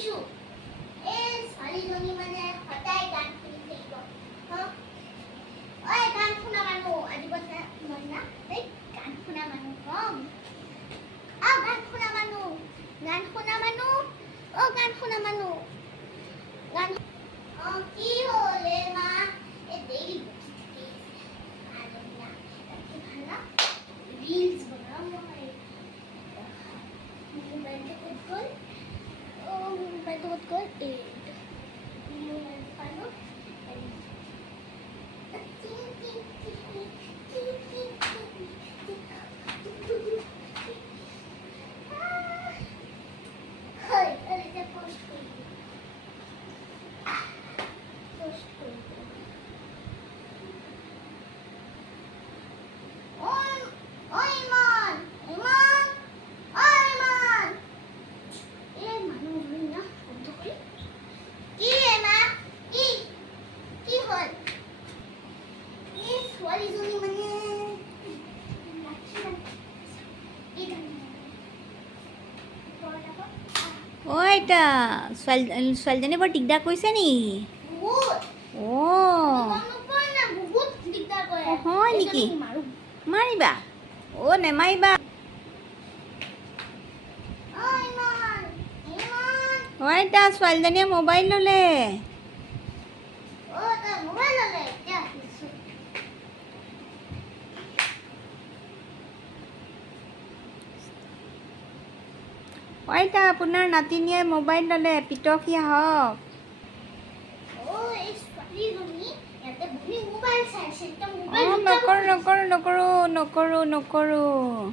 শুনিছোঁ এই ছোৱালীজনী মানে সদায় গান শুনি থাকিব ঐ গান শুনা মানুহ আজি কৈছে মই না এই গান শুনা মানুহ কম গান শুনা মানুহ গান শুনা মানুহ গান কি হলে মা এ দেৰি বকি থাকে ভাল না রিলস বনাও মই মোবাইলটা ক'ত গ'ল মোবাইলটা ক'ত গ'ল মোবাইল পালো এটা ছোৱালীজনী বৰ দিগদাৰ কৰিছে নি হয় নেকি মাৰিবা নেমাৰিবা এটা ছোৱালীজনীয়ে মোবাইল ল'লে এটা আপোনাৰ নাতিনীয়ে মোবাইল ল'লে পিতকি আহক নকৰোঁ